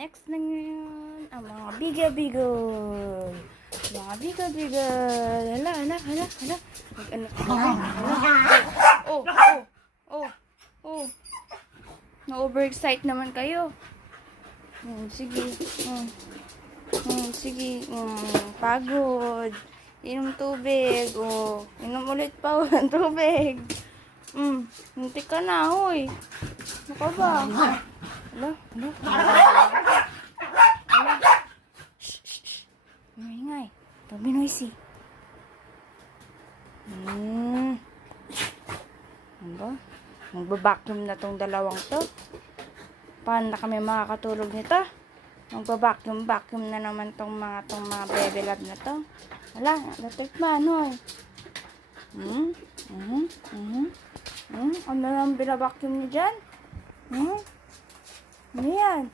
Next na ngayon, ang mga biga-bigol. Mga biga-bigol. Hala. Ano? Oh. Na-overexcite naman kayo. Sige. Sige. Pagod. Inom tubig. Inom ulit pa ng tubig. Hinti ka na, hoy. Ano ka ba? Hala. Maingay. Don't be noisy. Ano ba? Magbabacuum na tong dalawang to. Paano na kami makakatulog nito? Magbabacuum na naman tong mga baby love na to. Hala, natikman, hoy. Ano lang binabacuum niyo dyan? Ano yan?